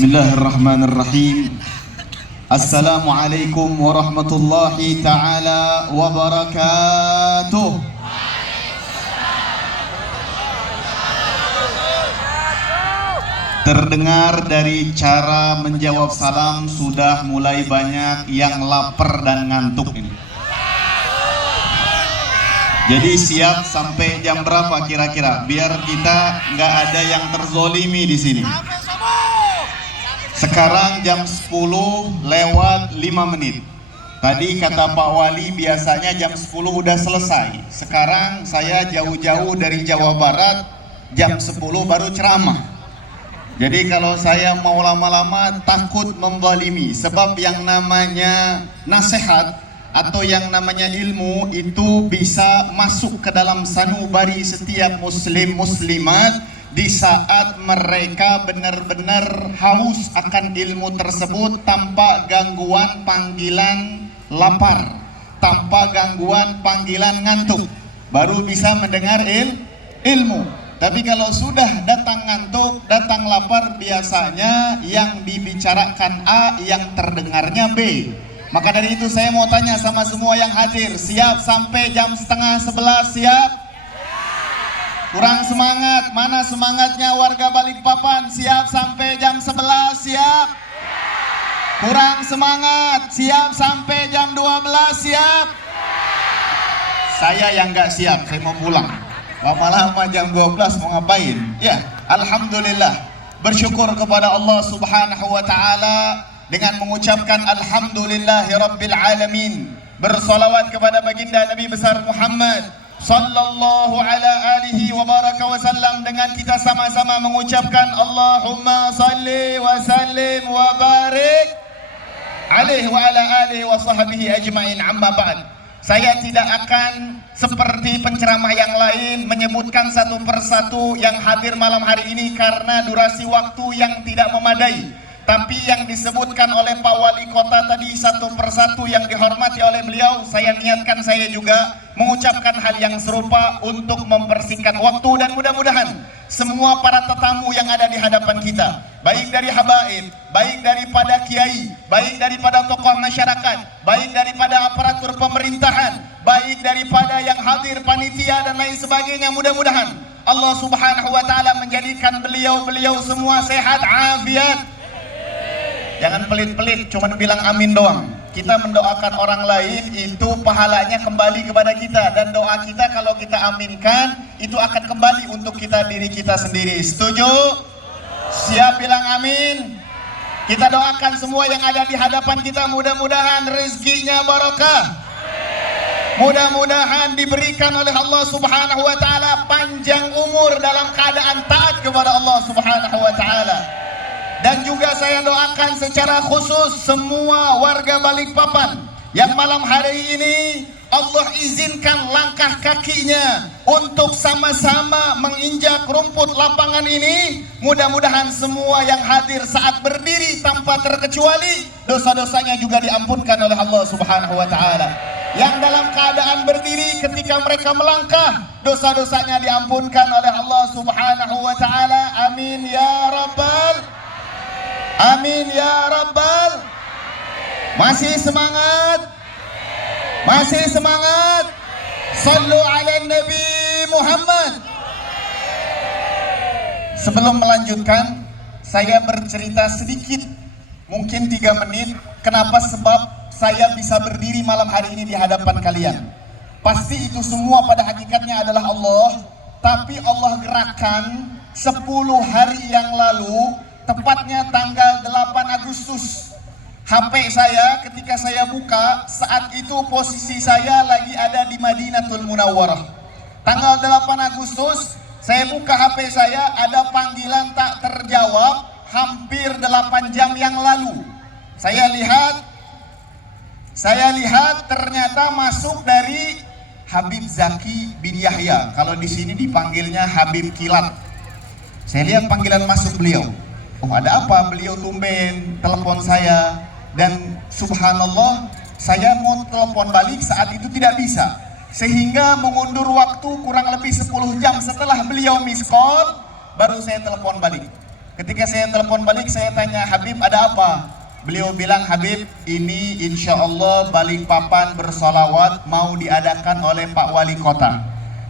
Bismillahirrahmanirrahim. Assalamualaikum warahmatullahi ta'ala wabarakatuh. Terdengar dari cara menjawab salam sudah mulai banyak yang lapar dan ngantuk ini. Jadi siap sampai jam berapa kira-kira? Biar kita nggak ada yang terzolimi di sini. Sekarang jam 10 lewat 5 menit. Tadi kata Pak Wali biasanya jam 10 udah selesai. Sekarang saya jauh-jauh dari Jawa Barat, jam 10 baru ceramah. Jadi kalau saya mau lama-lama takut membalimi. Sebab yang namanya nasihat atau yang namanya ilmu itu bisa masuk ke dalam sanubari setiap muslim muslimat di saat mereka benar-benar haus akan ilmu tersebut tanpa gangguan panggilan lapar, tanpa gangguan panggilan ngantuk, baru bisa mendengar ilmu. Tapi kalau sudah datang ngantuk, datang lapar, biasanya yang dibicarakan A, yang terdengarnya B. Maka dari itu saya mau tanya sama semua yang hadir, siap sampai jam 10:30 siap? Kurang semangat, mana semangatnya warga Balikpapan? Siap sampai jam 11 siap? Kurang semangat, siap sampai jam 12 siap? Saya yang gak siap, saya mau pulang. Lama-lama jam 12 mau ngapain? Ya, alhamdulillah, bersyukur kepada Allah Subhanahu wa Ta'ala dengan mengucapkan alhamdulillahirabbil alamin, bersolawat kepada baginda Nabi besar Muhammad sallallahu ala alihi wa baraka wa sallam, dengan kita sama-sama mengucapkan Allahumma salli wa sallim wa barik alaihi wa ala alihi wa sahbihi ajma'in. Amma ba'd. Saya tidak akan seperti penceramah yang lain menyebutkan satu persatu yang hadir malam hari ini karena durasi waktu yang tidak memadai. Tapi yang disebutkan oleh Pak Wali Kota tadi satu persatu yang dihormati oleh beliau, saya niatkan saya juga mengucapkan hal yang serupa untuk mempersingkat waktu, dan mudah-mudahan semua para tetamu yang ada di hadapan kita, baik dari habaib, baik daripada kiai, baik daripada tokoh masyarakat, baik daripada aparatur pemerintahan, baik daripada yang hadir panitia dan lain sebagainya, mudah-mudahan Allah Subhanahu wa Ta'ala menjadikan beliau-beliau semua sehat afiat. Jangan pelit-pelit, cuma bilang amin doang. Kita mendoakan orang lain itu pahalanya kembali kepada kita, dan doa kita kalau kita aminkan itu akan kembali untuk kita, diri kita sendiri. Setuju? Siap bilang amin? Kita doakan semua yang ada di hadapan kita, mudah-mudahan rezekinya barokah. Mudah-mudahan diberikan oleh Allah Subhanahu wa Ta'ala panjang umur dalam keadaan taat kepada Allah Subhanahu wa Ta'ala. Dan juga saya doakan secara khusus semua warga Balikpapan yang malam hari ini Allah izinkan langkah kakinya untuk sama-sama menginjak rumput lapangan ini. Mudah-mudahan semua yang hadir saat berdiri tanpa terkecuali dosa-dosanya juga diampunkan oleh Allah Subhanahu wa Ta'ala. Yang dalam keadaan berdiri ketika mereka melangkah, dosa-dosanya diampunkan oleh Allah Subhanahu wa Ta'ala. Amin ya rabbal, amin ya rabbal. Masih semangat? Masih semangat? Sallu ala Nabi Muhammad. Sebelum melanjutkan, saya bercerita sedikit, mungkin 3 menit. Kenapa? Sebab saya bisa berdiri malam hari ini di hadapan kalian. Pasti itu semua pada hakikatnya adalah Allah, tapi Allah gerakan 10 hari yang lalu, tepatnya tanggal 8 Agustus. HP saya ketika saya buka, saat itu posisi saya lagi ada di Madinatul Munawwarah. Tanggal 8 Agustus, saya buka HP saya, ada panggilan tak terjawab hampir 8 jam yang lalu. Saya lihat ternyata masuk dari Habib Zaki bin Yahya. Kalau di sini dipanggilnya Habib Kilat. Saya lihat panggilan masuk beliau. Oh, ada apa? Beliau tumben telepon saya, dan subhanallah saya mau telepon balik saat itu tidak bisa, sehingga mengundur waktu kurang lebih 10 jam setelah beliau miss call baru saya telepon balik. Ketika saya telepon balik, saya tanya, Habib ada apa? Beliau bilang, Habib, ini insya Allah Balikpapan bersolawat mau diadakan oleh Pak Wali Kota.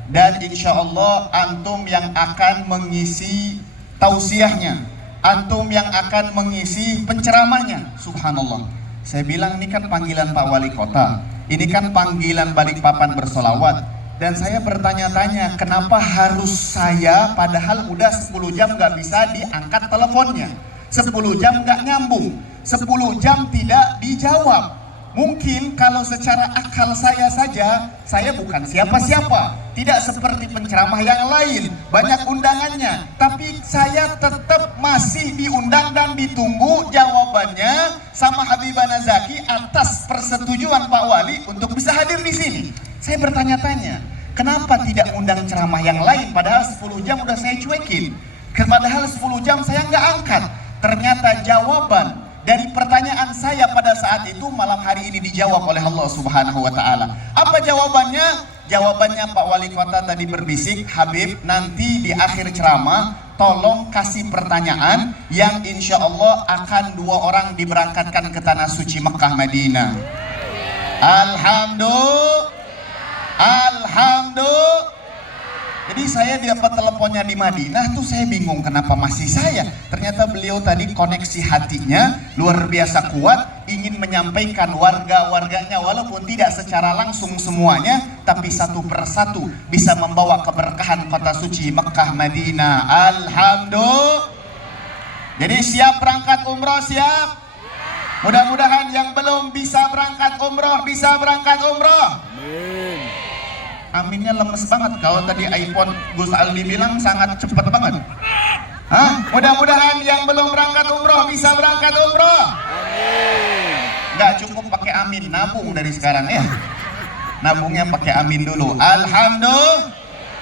Dan insya Allah antum yang akan mengisi tausiahnya, antum yang akan mengisi penceramahnya. Subhanallah. Saya bilang, ini kan panggilan Pak Wali Kota, ini kan panggilan Balikpapan bersolawat. Dan saya bertanya-tanya, kenapa harus saya, padahal udah 10 jam gak bisa diangkat teleponnya, 10 jam gak nyambung, 10 jam tidak dijawab. Mungkin kalau secara akal saya saja, saya bukan siapa-siapa, tidak seperti penceramah yang lain, banyak undangannya, tapi saya tetap masih diundang dan ditunggu jawabannya sama Habibana Zaki atas persetujuan Pak Wali untuk bisa hadir di sini. Saya bertanya-tanya, kenapa tidak undang ceramah yang lain, padahal 10 jam udah saya cuekin, padahal 10 jam saya nggak angkat. Ternyata jawaban dari pertanyaan saya pada saat itu malam hari ini dijawab oleh Allah Subhanahu wa Ta'ala. Apa jawabannya? Jawabannya Pak Wali Kota tadi berbisik, Habib, nanti di akhir ceramah tolong kasih pertanyaan yang insya Allah akan 2 orang diberangkatkan ke tanah suci Mekah Madinah. Alhamdulillah. Jadi saya dapat teleponnya di Madinah tuh, saya bingung kenapa masih saya. Ternyata beliau tadi koneksi hatinya luar biasa kuat, ingin menyampaikan warga-warganya walaupun tidak secara langsung semuanya, tapi satu persatu bisa membawa keberkahan kota suci Mekah Madinah. Alhamdulillah. Jadi siap berangkat umroh, siap? Mudah-mudahan yang belum bisa berangkat umroh bisa berangkat umroh. Amin. Aminnya lemes banget. Kalau tadi iPhone Gus Aldi bilang sangat cepat banget. Mudah-mudahan yang belum berangkat umroh bisa berangkat umroh. Amin. Nggak cukup pakai amin, nabung dari sekarang ya. Nabungnya pakai amin dulu. Alhamdulillah.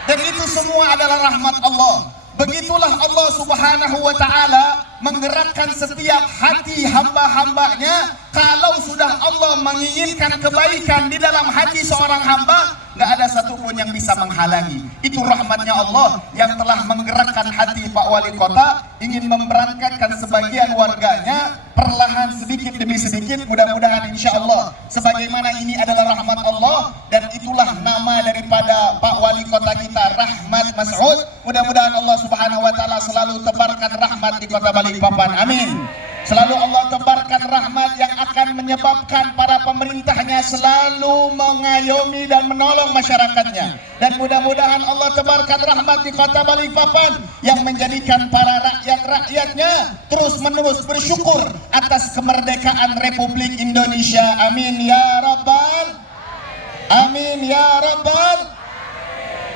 Dan itu semua adalah rahmat Allah. Begitulah Allah Subhanahu wa Ta'ala menggerakkan setiap hati hamba-hambanya. Kalau sudah Allah menginginkan kebaikan di dalam hati seorang hamba, nggak ada satupun yang bisa menghalangi. Itu rahmatnya Allah yang telah menggerakkan hati Pak Wali Kota, ingin memberangkatkan sebagian warganya perlahan sedikit demi sedikit. Mudah-mudahan insya Allah sebagaimana ini adalah rahmat Allah, dan itulah nama daripada Pak Wali Kota kita, Rahmat Mas'ud. Mudah-mudahan Allah Subhanahu wa Ta'ala selalu tebarkan rahmat di kota Balikpapan. Amin. Selalu Allah tebarkan rahmat yang akan menyebabkan para pemerintahnya selalu mengayomi dan menolong masyarakatnya. Dan mudah-mudahan Allah tebarkan rahmat di kota Balikpapan yang menjadikan para rakyat-rakyatnya terus-menerus bersyukur atas kemerdekaan Republik Indonesia. Amin ya Rabbal. Amin ya Rabbal.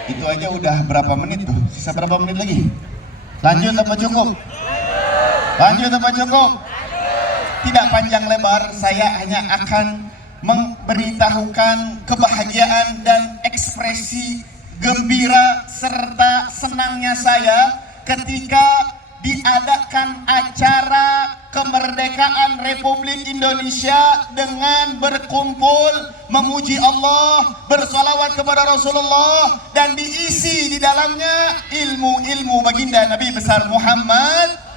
Itu aja udah berapa menit tuh? Sisa berapa menit lagi? Lanjut apa cukup? Lanjut apa cukup? Tidak panjang lebar, saya hanya akan memberitahukan kebahagiaan dan ekspresi gembira serta senangnya saya ketika diadakan acara kemerdekaan Republik Indonesia dengan berkumpul memuji Allah, bersolawat kepada Rasulullah, dan diisi di dalamnya ilmu-ilmu baginda Nabi besar Muhammad.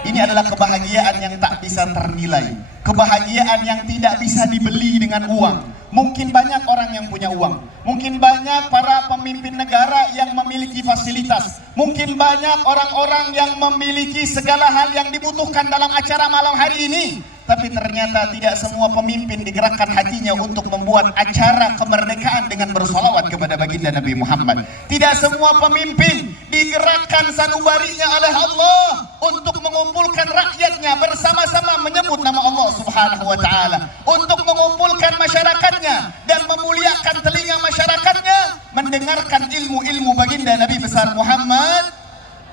Ini adalah kebahagiaan yang tak bisa ternilai, kebahagiaan yang tidak bisa dibeli dengan uang. Mungkin banyak orang yang punya uang, mungkin banyak para pemimpin negara yang memiliki fasilitas, mungkin banyak orang-orang yang memiliki segala hal yang dibutuhkan dalam acara malam hari ini. Tapi ternyata tidak semua pemimpin digerakkan hatinya untuk membuat acara kemerdekaan dengan bersolawat kepada baginda Nabi Muhammad. Tidak semua pemimpin digerakkan sanubarinya oleh Allah untuk mengumpulkan rakyatnya bersama-sama menyebut nama Allah Subhanahu wa Ta'ala, untuk mengumpulkan masyarakatnya dan memuliakan telinga masyarakatnya mendengarkan ilmu-ilmu baginda Nabi besar Muhammad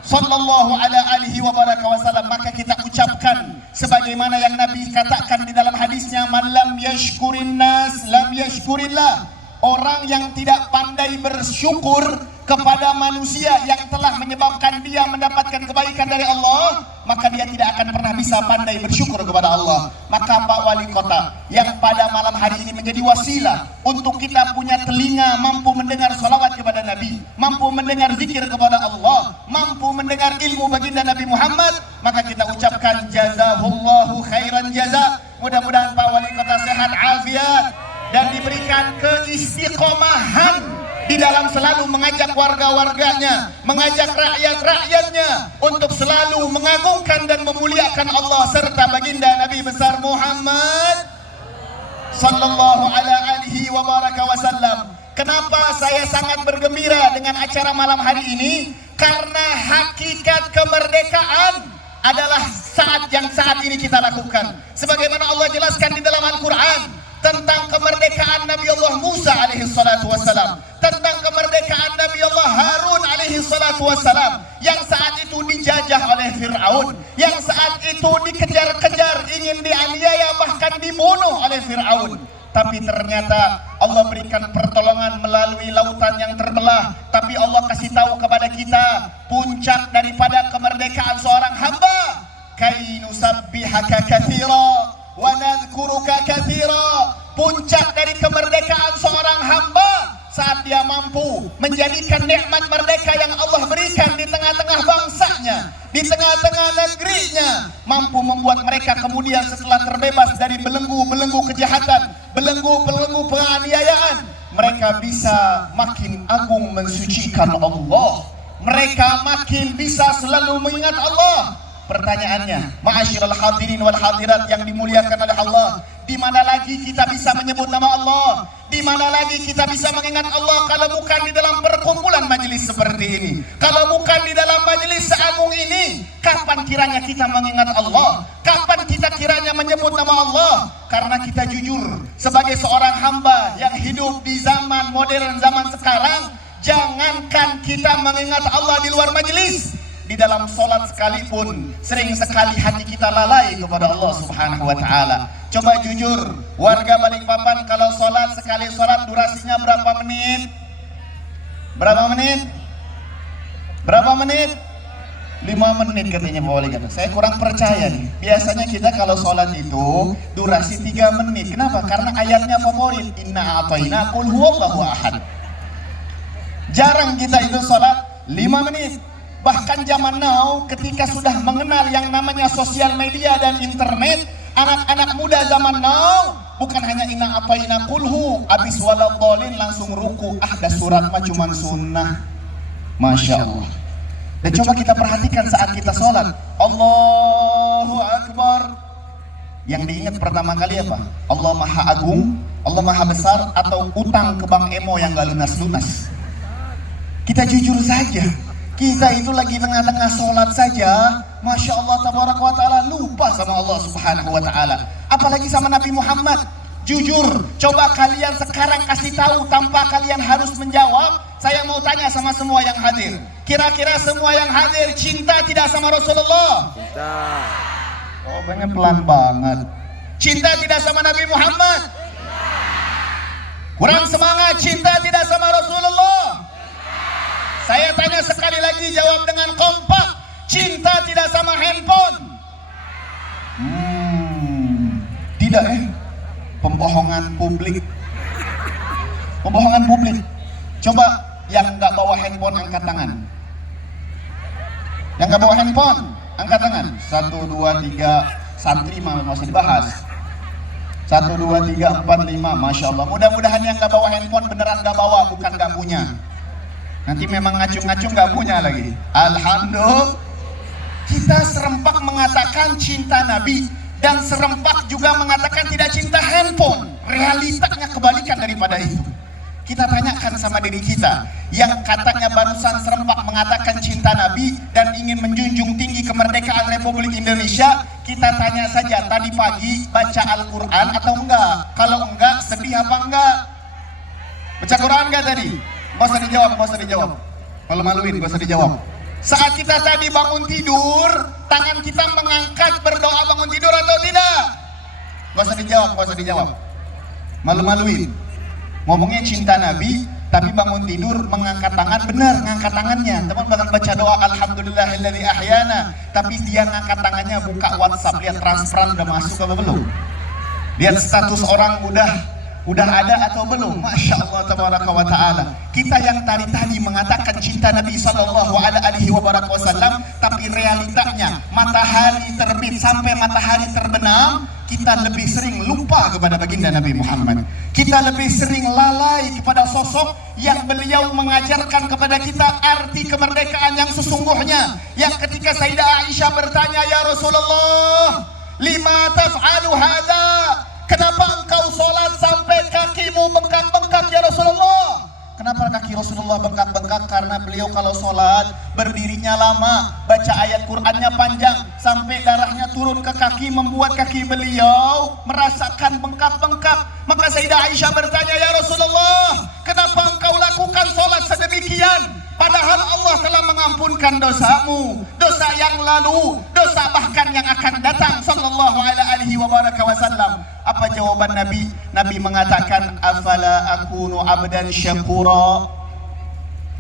sallallahu alaihi wa baraka wasallam. Maka kita ucapkan sebagaimana yang Nabi katakan di dalam hadisnya, man lam yashkurin nas lam yashkurillah. Orang yang tidak pandai bersyukur kepada manusia yang telah menyebabkan dia mendapatkan kebaikan dari Allah, maka dia tidak akan pernah bisa pandai bersyukur kepada Allah. Maka Pak Wali Kota yang pada malam hari ini menjadi wasilah untuk kita punya telinga mampu mendengar salawat kepada Nabi, mampu mendengar zikir kepada Allah, mampu mendengar ilmu baginda Nabi Muhammad, maka kita ucapkan jazahullahu khairan jaza. Mudah-mudahan Pak Wali Kota sehat afiat dan diberikan keistiqomahan di dalam selalu mengajak warga-warganya, mengajak rakyat-rakyatnya untuk selalu mengagungkan dan memuliakan Allah serta baginda Nabi besar Muhammad sallallahu alaihi wa baraka wasallam. Kenapa saya sangat bergembira dengan acara malam hari ini? Karena hakikat kemerdekaan adalah saat yang saat ini kita lakukan. Sebagaimana Allah jelaskan di dalam Al-Quran tentang kemerdekaan Nabi Allah Musa alaihi salatu wassalam, tentang kemerdekaan Nabi Allah Harun alaihi salatu wassalam, yang saat itu dijajah oleh Fir'aun, yang saat itu dikejar-kejar, ingin dianiaya, bahkan dibunuh oleh Fir'aun. Tapi ternyata Allah berikan pertolongan melalui lautan yang terbelah. Tapi Allah kasih tahu kepada kita puncak daripada kemerdekaan seorang hamba, kainusabbihaka katsira wa nadhkuruka katsira. Puncak dari kemerdekaan seorang hamba saat dia mampu menjadikan nikmat merdeka yang Allah berikan di tengah-tengah bangsanya, di tengah-tengah negerinya, mampu membuat mereka kemudian setelah terbebas dari belenggu-belenggu kejahatan, belenggu-belenggu penganiayaan, mereka bisa makin agung mensucikan Allah, mereka makin bisa selalu mengingat Allah. Pertanyaannya, ma'asyiral hadirin wal hadirat yang dimuliakan oleh Allah, di mana lagi kita bisa menyebut nama Allah? Di mana lagi kita bisa mengingat Allah kalau bukan di dalam perkumpulan majelis seperti ini? Kalau bukan di dalam majelis seagung ini, kapan kiranya kita mengingat Allah? Kapan kita kiranya menyebut nama Allah? Karena kita jujur sebagai seorang hamba yang hidup di zaman modern, zaman sekarang, jangankan kita mengingat Allah di luar majelis, di dalam sholat sekalipun sering sekali hati kita lalai kepada Allah Subhanahu wa ta'ala. Coba jujur, warga Balikpapan kalau sholat, sekali sholat durasinya berapa menit? Berapa menit? Berapa menit? 5 menit katanya Pak Wali Kota. Saya kurang percaya nih. Biasanya kita kalau sholat itu durasi 3 menit. Kenapa? Karena ayatnya favorit, inna a'tayna qul huwallahu ahad. Jarang kita itu sholat 5 menit. Bahkan zaman now ketika sudah mengenal yang namanya sosial media dan internet, anak-anak muda zaman now bukan hanya inna apaina kulhu, abis waladhdallin langsung ruku, dah surat mah cuman sunnah. Masya Allah. Dan coba kita perhatikan saat kita sholat, Allahu Akbar, yang diingat pertama kali apa? Allah Maha Agung, Allah Maha Besar, atau utang ke Bank Emo yang gak lunas-lunas? Kita jujur saja, kita itu lagi tengah-tengah sholat saja, Masya Allah tabaraka wa ta'ala, lupa sama Allah Subhanahu wa ta'ala, apalagi sama Nabi Muhammad. Jujur, coba kalian sekarang kasih tahu tanpa kalian harus menjawab. Saya mau tanya sama semua yang hadir, kira-kira semua yang hadir cinta tidak sama Rasulullah? Cinta. Oh, banyak pelan banget. Cinta tidak sama Nabi Muhammad? Kurang semangat. Cinta tidak sama Rasulullah? Saya tanya sekali lagi, jawab dengan kompak. Cinta tidak sama handphone? Tidak ya? Pembohongan publik. Pembohongan publik. Coba yang nggak bawa handphone angkat tangan. Yang nggak bawa handphone angkat tangan. 1, 2, 3, santri masih dibahas. 1, 2, 3, 4, 5, Masya Allah. Mudah-mudahan yang nggak bawa handphone beneran nggak bawa, bukan nggak punya. Nanti memang ngacung-ngacung nggak punya lagi. Alhamdulillah, kita serempak mengatakan cinta Nabi dan serempak juga mengatakan tidak cinta handphone. Realitanya kebalikan daripada itu. Kita tanyakan sama diri kita yang katanya barusan serempak mengatakan cinta Nabi dan ingin menjunjung tinggi kemerdekaan Republik Indonesia. Kita tanya saja, tadi pagi baca Al-Quran atau enggak? Kalau enggak, sedih apa enggak? Baca Quran enggak tadi? Gak usah dijawab, gak usah dijawab. Malu-maluin, gak usah dijawab. Saat kita tadi bangun tidur, tangan kita mengangkat berdoa bangun tidur atau tidak? Gak usah dijawab, gak usah dijawab. Malu-maluin. Ngomongnya cinta Nabi, tapi bangun tidur mengangkat tangan, benar ngangkat tangannya. Teman bahkan baca doa alhamdulillahilladzi ahyana, tapi dia ngangkat tangannya, buka WhatsApp, lihat transparan udah masuk apa belum? Lihat status orang udah ada atau belum? Masya Allah tabaraka wa ta'ala. Kita yang tadi mengatakan cinta Nabi sallallahu alaihi wasallam, tapi realitanya matahari terbit sampai matahari terbenam, kita lebih sering lupa kepada baginda Nabi Muhammad. Kita lebih sering lalai kepada sosok yang beliau mengajarkan kepada kita arti kemerdekaan yang sesungguhnya. Yang ketika Sayyidah Aisyah bertanya, ya Rasulullah, lima taf'alu hadza? Kenapa engkau sholat sampai kakimu bengkak-bengkak ya Rasulullah? Kenapa kaki Rasulullah bengkak-bengkak? Karena beliau kalau sholat berdirinya lama, baca ayat Qur'annya panjang, sampai darahnya turun ke kaki, membuat kaki beliau merasakan bengkak-bengkak. Maka Sayyidah Aisyah bertanya, ya Rasulullah, kenapa engkau lakukan sholat sedemikian? Padahal Allah telah mengampunkan dosamu, dosa yang lalu, dosa bahkan yang akan datang. Sallallahu alaihi wasallam. Apa jawaban Nabi? Nabi mengatakan, afala akunu abdan syakura?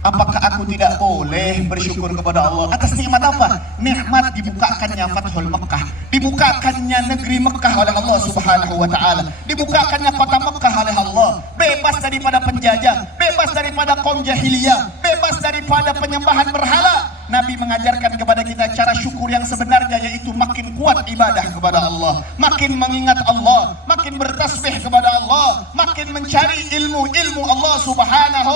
Apakah aku tidak boleh bersyukur kepada Allah atas nikmat apa? Nikmat dibukakannya Fathul Mekah, dibukakannya negeri Mekah oleh Allah Subhanahu wa taala, dibukakannya kota Mekah oleh Allah, bebas daripada penjajah, bebas daripada kaum jahiliyah, bebas daripada penyembahan berhala. Nabi mengajarkan kepada kita cara syukur yang sebenarnya, yaitu makin kuat ibadah kepada Allah, makin mengingat Allah, makin bertasbih kepada Allah, makin mencari ilmu Allah Subhanahu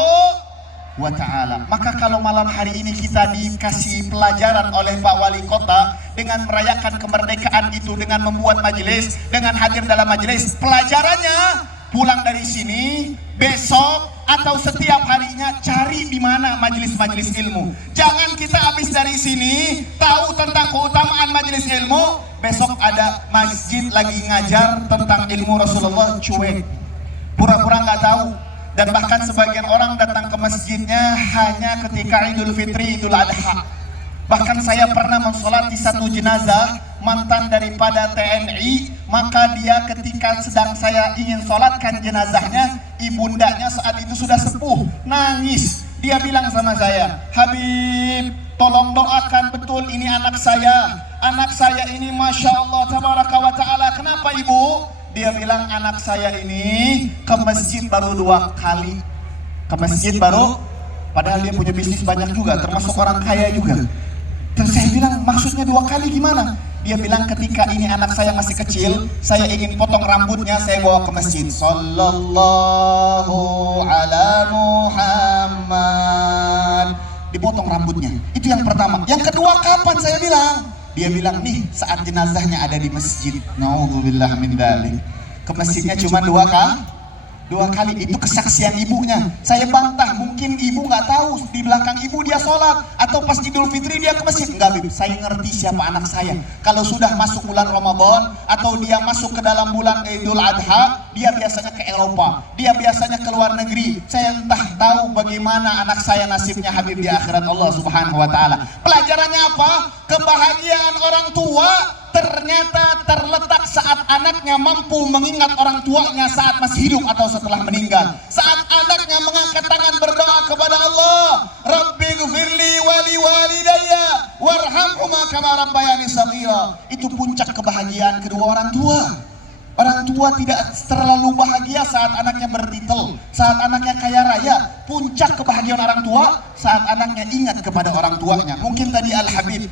wa ta'ala. Maka kalau malam hari ini kita dikasih pelajaran oleh Pak Wali Kota dengan merayakan kemerdekaan itu, dengan membuat majelis, dengan hadir dalam majelis, pelajarannya pulang dari sini besok atau setiap harinya cari di mana majelis-majelis ilmu. Jangan kita habis dari sini tahu tentang keutamaan majelis ilmu, besok ada masjid lagi ngajar tentang ilmu Rasulullah, cuek, pura-pura nggak tahu. Dan bahkan sebagian orang datang ke masjidnya hanya ketika Idul Fitri, Idul Adha. Bahkan saya pernah mensolati satu jenazah mantan daripada TNI, maka dia ketika sedang saya ingin solatkan jenazahnya, ibundanya saat itu sudah sepuh, nangis. Dia bilang sama saya, Habib, tolong doakan betul ini anak saya ini Masya Allah tabaraka wa ta'ala. Kenapa ibu? Dia bilang anak saya ini ke masjid baru 2 kali. Ke masjid baru, padahal dia punya bisnis banyak juga, termasuk orang kaya juga. Terus saya bilang, maksudnya 2 kali gimana? Dia bilang ketika ini anak saya masih kecil, saya ingin potong rambutnya, saya bawa ke masjid. Sallallahu ala Muhammad. Dipotong rambutnya. Itu yang pertama. Yang kedua kapan? Saya bilang. Dia bilang, nih saat jenazahnya ada di masjid. Na'udzubillah min dzalik. Ke masjidnya cuma 2 kali. Itu kesaksian ibunya. Saya bantah, mungkin ibu nggak tahu di belakang ibu dia sholat, atau pas Idul Fitri dia ke masjid. Enggak, Bib, saya ngerti siapa anak saya. Kalau sudah masuk bulan Ramadan atau dia masuk ke dalam bulan Idul Adha, dia biasanya ke Eropa, dia biasanya ke luar negeri. Saya entah tahu bagaimana anak saya nasibnya Habib di akhirat Allah Subhanahu wa taala. Pelajarannya apa? Kebahagiaan orang tua ternyata terletak saat anaknya mampu mengingat orang tuanya saat masih hidup atau setelah meninggal. Saat anaknya mengangkat tangan berdoa kepada Allah, Rabbighfirli wali walidayya warhamhuma kama rabbayani shaghira. Itu puncak kebahagiaan kedua orang tua. Orang tua tidak terlalu bahagia saat anaknya bertitel, saat anaknya kaya raya. Puncak kebahagiaan orang tua saat anaknya ingat kepada orang tuanya. Mungkin tadi Al-Habib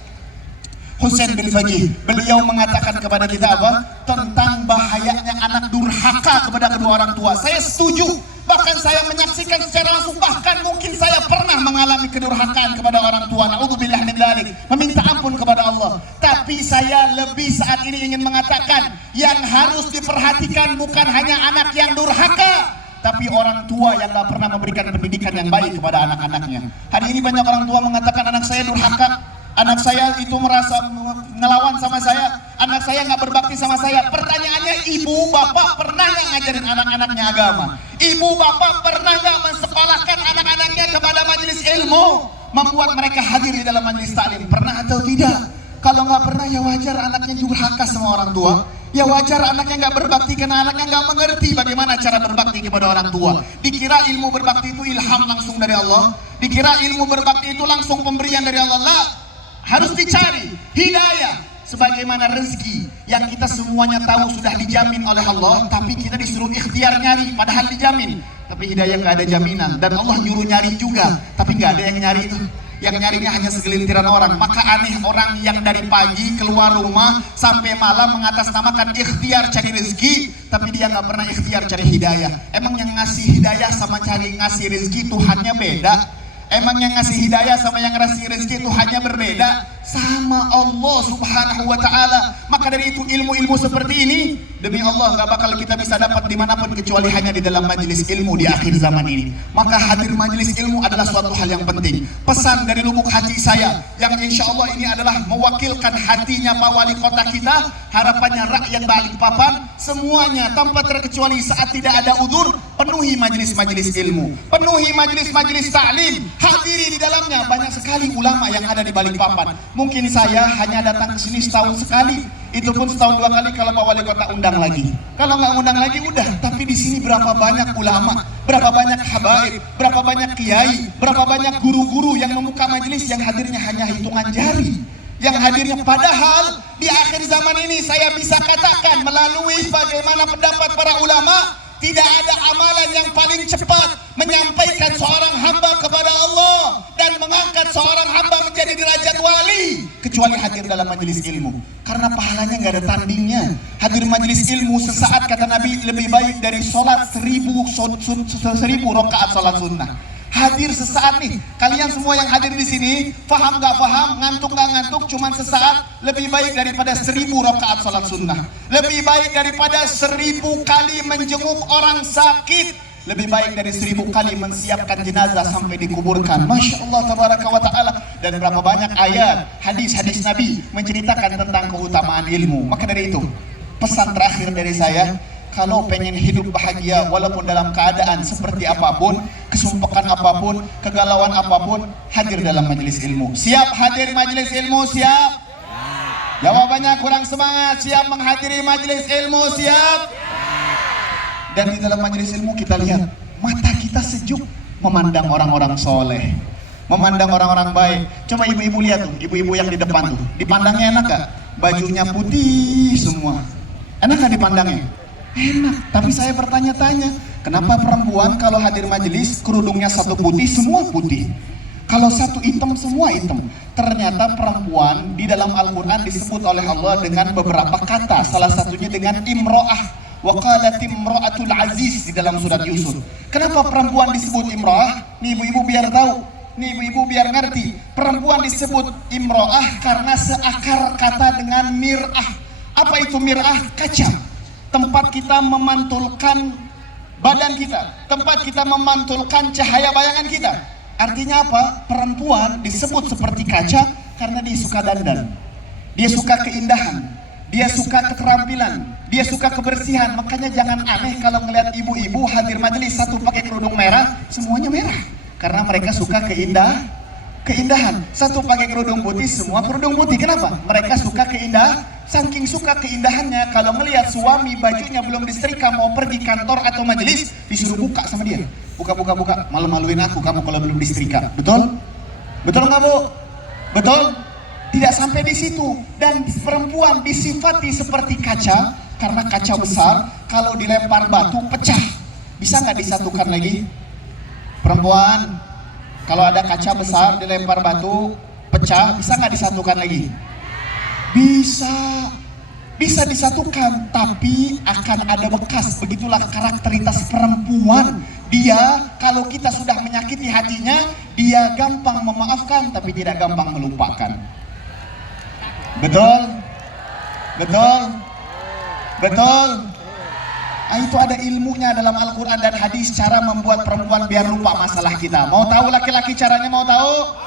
Husain bin Faqih, beliau mengatakan kepada kita apa? Tentang bahayanya anak durhaka kepada kedua orang tua. Saya setuju, bahkan saya menyaksikan secara langsung, bahkan mungkin saya pernah mengalami kedurhakaan kepada orang tua. Na'udzubillah min dzalik, meminta ampun kepada Allah. Tapi saya lebih saat ini ingin mengatakan, yang harus diperhatikan bukan hanya anak yang durhaka, tapi orang tua yang gak pernah memberikan pendidikan yang baik kepada anak-anaknya. Hari ini banyak orang tua mengatakan anak saya durhaka, anak saya itu merasa ngelawan sama saya, anak saya nggak berbakti sama saya. Pertanyaannya, ibu bapak pernah nggak ngajarin anak-anaknya agama? Ibu bapak pernah nggak mensekolahkan anak-anaknya kepada majelis ilmu, membuat mereka hadir di dalam majelis taklim? Pernah atau tidak? Kalau nggak pernah, ya wajar anaknya durhaka sama orang tua. Ya wajar anaknya nggak berbakti karena anaknya nggak mengerti bagaimana cara berbakti kepada orang tua. Dikira ilmu berbakti itu ilham langsung dari Allah. Dikira ilmu berbakti itu langsung pemberian dari Allah. Lah, harus dicari hidayah. Sebagaimana rezeki yang kita semuanya tahu sudah dijamin oleh Allah, tapi kita disuruh ikhtiar nyari, padahal dijamin. Tapi hidayah nggak ada jaminan, dan Allah nyuruh nyari juga, tapi nggak ada yang nyari itu. Yang nyarinya hanya segelintiran orang. Maka aneh orang yang dari pagi keluar rumah sampai malam mengatasnamakan ikhtiar cari rezeki, tapi dia nggak pernah ikhtiar cari hidayah. Emang yang ngasih hidayah sama cari ngasih rezeki Tuhannya beda? Emang yang ngasih hidayah sama yang ngasih rezeki itu hanya berbeda? Sama Allah subhanahu wa ta'ala. Maka dari itu ilmu-ilmu seperti ini, demi Allah nggak bakal kita bisa dapat dimanapun kecuali hanya di dalam majelis ilmu di akhir zaman ini. Maka hadir majelis ilmu adalah suatu hal yang penting. Pesan dari lubuk hati saya, yang insya Allah ini adalah mewakilkan hatinya Pak Wali Kota kita, harapannya rakyat Balikpapan semuanya tanpa terkecuali saat tidak ada udzur, penuhi majelis-majelis ilmu, penuhi majelis-majelis ta'lim, hadiri di dalamnya. Banyak sekali ulama yang ada di Balikpapan. Mungkin saya hanya datang ke sini setahun sekali, itu pun setahun dua kali kalau Pak Wali Kota undang lagi. Kalau nggak undang lagi udah. Tapi di sini berapa banyak ulama, berapa banyak habaib, berapa banyak kiai, berapa banyak guru-guru yang membuka majelis yang hadirnya hanya hitungan jari. Yang hadirnya padahal di akhir zaman ini saya bisa katakan melalui bagaimana pendapat para ulama, tidak ada amalan yang paling cepat menyampaikan seorang hamba kepada Allah dan mengangkat seorang hamba menjadi derajat wali kecuali hadir dalam majelis ilmu. Karena pahalanya nggak ada tandingnya. Hadir majelis ilmu sesaat kata Nabi lebih baik dari sholat 1000 rakaat sholat sunnah. Hadir sesaat nih, kalian semua yang hadir di sini, paham nggak paham, ngantuk nggak ngantuk, cuman sesaat lebih baik daripada 1000 rakaat sholat sunnah, lebih baik daripada 1000 kali menjenguk orang sakit, lebih baik dari 1000 kali mensiapkan jenazah sampai dikuburkan. Masya Allah tabaraka wa ta'ala. Dan berapa banyak ayat, hadis-hadis Nabi menceritakan tentang keutamaan ilmu. Maka dari itu, pesan terakhir dari saya, kalau pengen hidup bahagia walaupun dalam keadaan seperti apapun, kesumpekan apapun, kegalauan apapun, hadir dalam majelis ilmu. Siap hadir majelis ilmu? Siap? Jawabannya kurang semangat. Siap menghadiri majelis ilmu? Siap? Dan di dalam majelis ilmu kita lihat mata kita sejuk memandang orang-orang soleh, memandang orang-orang baik. Coba ibu-ibu lihat tuh, ibu-ibu yang di depan tuh, dipandangnya enak gak? Bajunya putih semua, enak gak dipandangnya? Enak. Tapi saya bertanya-tanya, kenapa perempuan kalau hadir majelis kerudungnya satu putih semua putih, kalau satu hitam semua hitam? Ternyata perempuan di dalam Al-Quran disebut oleh Allah dengan beberapa kata, salah satunya dengan imro'ah. Wa qalat imra'atul aziz di dalam surat Yusuf. Kenapa perempuan disebut imro'ah? Nih ibu-ibu biar tahu, nih ibu-ibu biar ngerti. Perempuan disebut imro'ah karena seakar kata dengan mir'ah. Apa itu mir'ah? Kaca. Tempat kita memantulkan badan kita, tempat kita memantulkan cahaya bayangan kita. Artinya apa? Perempuan disebut seperti kaca karena dia suka dandan, dia suka keindahan, dia suka keterampilan, dia suka kebersihan. Makanya jangan aneh kalau ngelihat ibu-ibu hadir majelis satu pakai kerudung merah, semuanya merah, karena mereka suka keindahan. Satu pakai kerudung putih, semua kerudung putih. Kenapa? Mereka suka keindahan. Saking suka keindahannya, kalau melihat suami bajunya belum disetrika mau pergi kantor atau majelis, disuruh buka sama dia. Buka, malu-maluin aku kamu kalau belum disetrika. Betul? Betul nggak Bu? Betul? Tidak sampai di situ. Dan perempuan disifati seperti kaca, karena kaca besar, kalau dilempar batu pecah. Bisa nggak disatukan lagi? Perempuan, kalau ada kaca besar dilempar batu pecah, bisa nggak disatukan lagi? Bisa disatukan, tapi akan ada bekas. Begitulah karakteritas perempuan. Dia kalau kita sudah menyakiti hatinya, dia gampang memaafkan tapi tidak gampang melupakan. Betul? Itu ada ilmunya dalam Al-Quran dan hadis, cara membuat perempuan biar lupa masalah kita. Mau tahu laki-laki caranya? Mau tahu?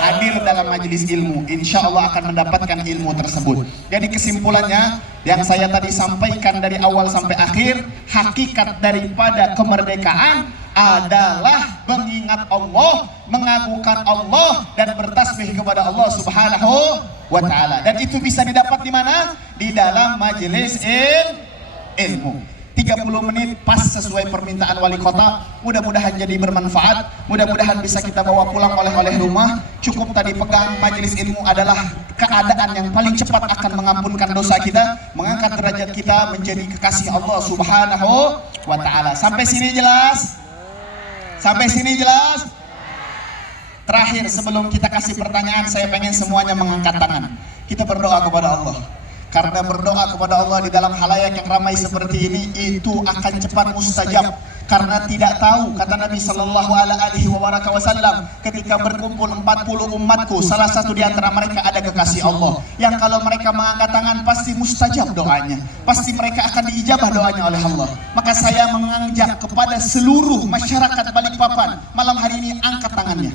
Hadir dalam majelis ilmu, insya Allah akan mendapatkan ilmu tersebut. Jadi kesimpulannya yang saya tadi sampaikan dari awal sampai akhir, hakikat daripada kemerdekaan adalah mengingat Allah, mengagungkan Allah, dan bertasbih kepada Allah Subhanahu wa Ta'ala. Dan itu bisa didapat di mana? Di dalam majelis ilmu. 30 menit pas sesuai permintaan wali kota. Mudah-mudahan jadi bermanfaat, mudah-mudahan bisa kita bawa pulang oleh rumah. Cukup tadi pegang, majelis ilmu adalah keadaan yang paling cepat akan mengampunkan dosa kita, mengangkat derajat kita menjadi kekasih Allah Subhanahu wa Ta'ala. Sampai sini jelas? Sampai sini jelas? Terakhir sebelum kita kasih pertanyaan, saya pengen semuanya mengangkat tangan. Kita berdoa kepada Allah. Karena berdoa kepada Allah di dalam halayak yang ramai seperti ini itu akan cepat mustajab. Karena tidak tahu, kata Nabi Sallallahu Alaihi Wasallam, ketika berkumpul 40 umatku, salah satu di antara mereka ada kekasih Allah, yang kalau mereka mengangkat tangan pasti mustajab doanya, pasti mereka akan diijabah doanya oleh Allah. Maka saya mengajak kepada seluruh masyarakat Balikpapan malam hari ini, angkat tangannya.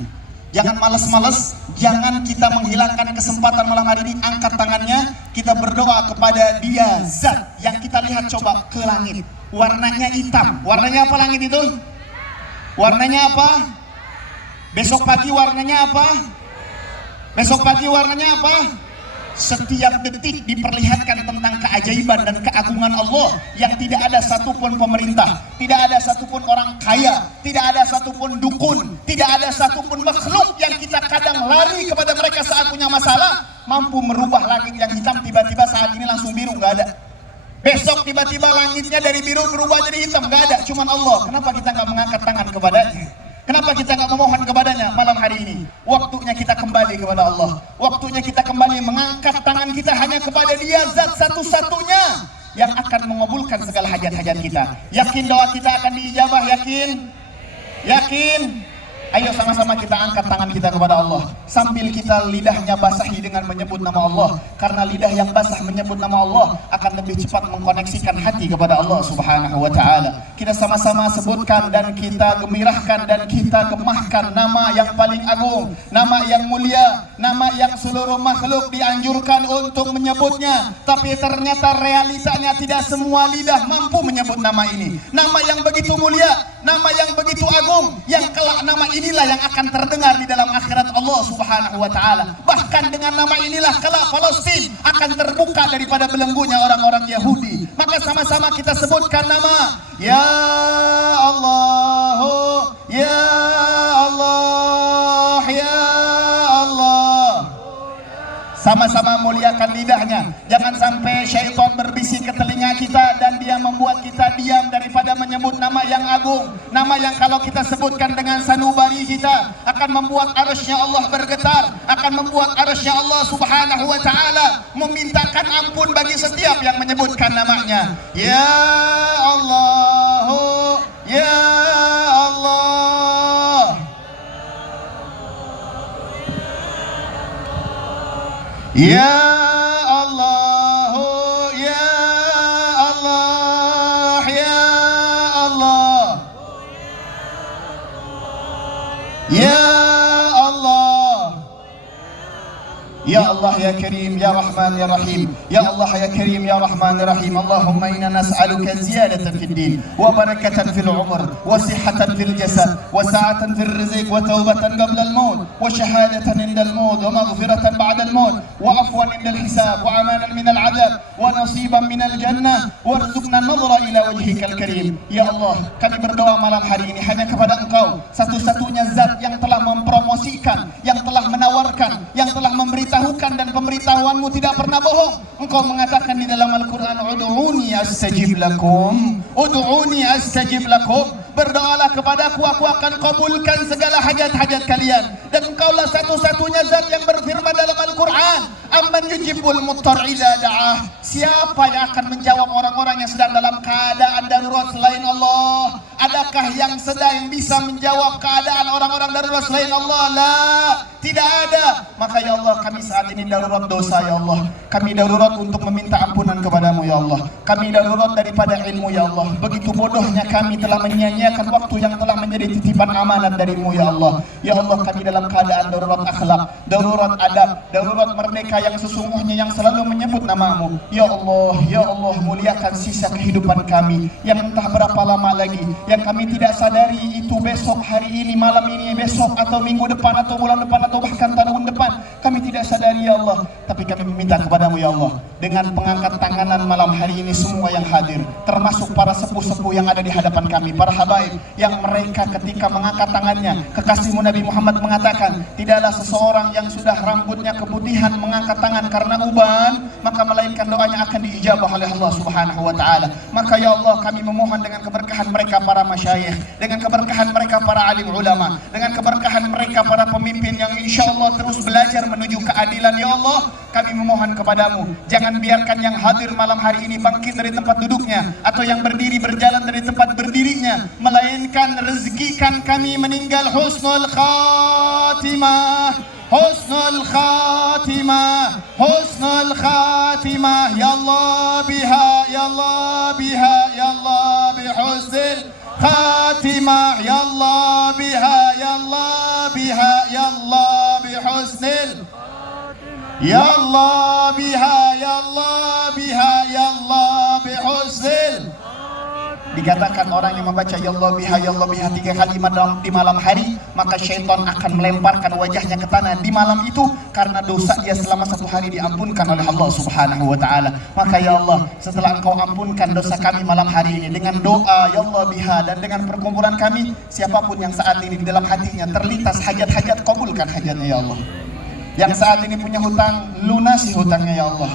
Jangan malas-malas, jangan kita menghilangkan kesempatan malam hari ini. Angkat tangannya, kita berdoa kepada Dia Zat yang kita lihat coba ke langit. Warnanya hitam. Warnanya apa langit itu? Warnanya apa? Besok pagi warnanya apa? Besok pagi warnanya apa? Setiap detik diperlihatkan tentang keajaiban dan keagungan Allah yang tidak ada satupun pemerintah, tidak ada satupun orang kaya, tidak ada satupun dukun, tidak ada satupun makhluk yang kita kadang lari kepada mereka saat punya masalah mampu merubah langit yang hitam tiba-tiba saat ini langsung biru, nggak ada. Besok tiba-tiba langitnya dari biru berubah jadi hitam, nggak ada, cuman Allah. Kenapa kita nggak mengangkat tangan kepadanya? Kenapa kita nggak memohon kepadanya malam hari ini? Waktunya kita kembali kepada Allah. Waktunya kita kembali mengangkat tangan kita hanya kepada Dia Zat satu-satunya yang akan mengabulkan segala hajat-hajat kita. Yakin doa kita akan diijabah? Yakin? Yakin? Ayo sama-sama kita angkat tangan kita kepada Allah sambil kita lidahnya basahi dengan menyebut nama Allah. Karena lidah yang basah menyebut nama Allah akan lebih cepat mengkoneksikan hati kepada Allah Subhanahu wa Ta'ala. Kita sama-sama sebutkan dan kita gembirahkan dan kita gemahkan nama yang paling agung, nama yang mulia, nama yang seluruh makhluk dianjurkan untuk menyebutnya. Tapi ternyata realitanya tidak semua lidah mampu menyebut nama ini. Nama yang begitu mulia, nama yang begitu agung, yang kelak nama inilah yang akan terdengar di dalam akhirat Allah Subhanahu wa Ta'ala. Bahkan dengan nama inilah kelak Palestina akan terbuka daripada belenggunya orang-orang Yahudi. Maka sama-sama kita sebutkan nama Ya Allah, Ya Allah, Ya Allah. Sama-sama muliakan lidahnya. Jangan sampai syaitan berbisik ke telinga kita dan dia membuat kita diam daripada menyebut nama yang agung. Nama yang kalau kita sebutkan dengan sanubari kita akan membuat arasy-Nya Allah bergetar, akan membuat arasy-Nya Allah Subhanahu wa Ta'ala memintakan ampun bagi setiap yang menyebutkan namanya. Ya Allah, Ya Allah, Ya Allah, Ya Allah, Ya Allah, Ya Allah, Ya Allah ya Karim ya Rahman ya Rahim, Ya Allah ya Karim ya Rahman ya Rahim. Allahumma inna nas'aluka ziyadatan fid din wa barakatan fil umr wa sihhatan fil jasad wa sa'atan fil rizq wa tawbatan qabla al maut wa shahadatan inda al maut wa maghfiratan ba'da al maut wa afwan inda al hisab wa amanan min al adab wa nasiban min al jannah warzuqna an-nadhra ila wajhika al karim. Ya Allah, kami berdoa malam hari ini hanya kepada Engkau, satu-satunya zat yang telah mempromosikan, yang telah menawarkan, yang telah memberitahukan, dan pemberitahuanmu tidak pernah bohong. Engkau mengatakan di dalam Al-Quran, Udu'uni astajib lakum, Udu'uni astajib lakum. Berdoalah kepadaku, aku akan kabulkan segala hajat-hajat kalian. Dan Engkaulah satu-satunya zat yang berfirman dalam Al-Quran, Amman yujibul muttar idza da'ah. Siapa yang akan menjawab orang-orang yang sedang dalam keadaan darurat selain Allah? Adakah yang sedang bisa menjawab keadaan orang-orang darurat selain Allah? La, tidak ada. Maka ya Allah, kami saat ini darurat dosa ya Allah. Kami darurat untuk meminta ampunan kepadamu ya Allah. Kami darurat daripada ilmu ya Allah. Begitu bodohnya kami telah menyia-nyiakan waktu yang telah menjadi titipan amanat darimu ya Allah. Ya Allah, kami dalam keadaan darurat akhlak, darurat adab, darurat merdeka yang sesungguhnya, yang selalu menyebut namamu. Ya Allah, ya Allah, muliakan sisa kehidupan kami yang entah berapa lama lagi, yang kami tidak sadari itu besok, hari ini, malam ini, besok, atau minggu depan, atau bulan depan, atau bahkan tahun depan. Kami tidak sadari ya Allah. Tapi kami meminta kepadamu ya Allah, dengan pengangkat tanganan malam hari ini semua yang hadir, termasuk para sepuh-sepuh yang ada di hadapan kami, para habaib, yang mereka ketika mengangkat tangannya, kekasihmu Nabi Muhammad mengatakan, tidaklah seseorang yang sudah rambutnya keputihan mengangkat tangan karena uban, maka melainkan doanya akan diijabah oleh Allah Subhanahu wa taala. Maka ya Allah, kami memohon dengan keberkahan mereka para masyayikh, dengan keberkahan mereka para alim ulama, dengan keberkahan mereka para pemimpin yang insya Allah terus belajar menuju keadilan ya Allah, kami memohon kepadamu, jangan biarkan yang hadir malam hari ini bangkit dari tempat duduknya, atau yang berdiri berjalan dari tempat berdirinya, melainkan rezekikan kami meninggal husnul khatimah, husnul khatimah, husnul khatimah ya Allah biha, ya Allah biha, ya Allah bihusnil khatimah, ya Allah biha, ya Allah biha, ya Allah bihusnil, ya Allah biha, ya Allah biha, ya Allah bihusnil. Dikatakan orang yang membaca ya Allah biha, ya Allah biha 3 kali di malam hari, maka syaitan akan melemparkan wajahnya ke tanah di malam itu, karena dosa dia selama 1 hari diampunkan oleh Allah Subhanahu wa taala. Maka ya Allah, setelah Engkau ampunkan dosa kami malam hari ini dengan doa ya Allah biha, dan dengan perkumpulan kami, siapapun yang saat ini di dalam hatinya terlintas hajat-hajat, kabulkan hajatnya ya Allah. Yang saat ini punya hutang, lunasi hutangnya ya Allah.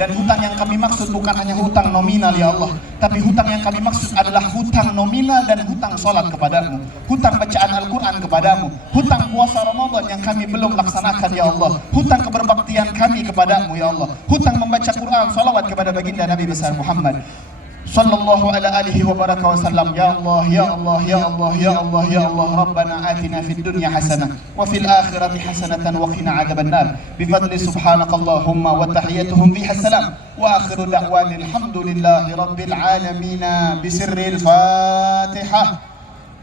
Dan hutang yang kami maksud bukan hanya hutang nominal ya Allah, tapi hutang yang kami maksud adalah hutang nominal dan hutang sholat kepadamu, hutang bacaan Al-Quran kepadamu, hutang puasa Ramadan yang kami belum laksanakan ya Allah, hutang keberbaktian kami kepadamu ya Allah, hutang membaca Quran, salawat kepada baginda Nabi besar Muhammad sallallahu ala alihi wa baraka wa sallam. Ya Allah, ya Allah, ya Allah, ya Allah, ya Allah, Rabbana atina fid dunya hasanah wa fil akhirati hasanatan wa qina adzaban nar bi fadli subhanakallahumma wa tahiyyatuhum fiha salam wa akhiru da'wana alhamdulillahi rabbil alamin bi sirril Fatihah.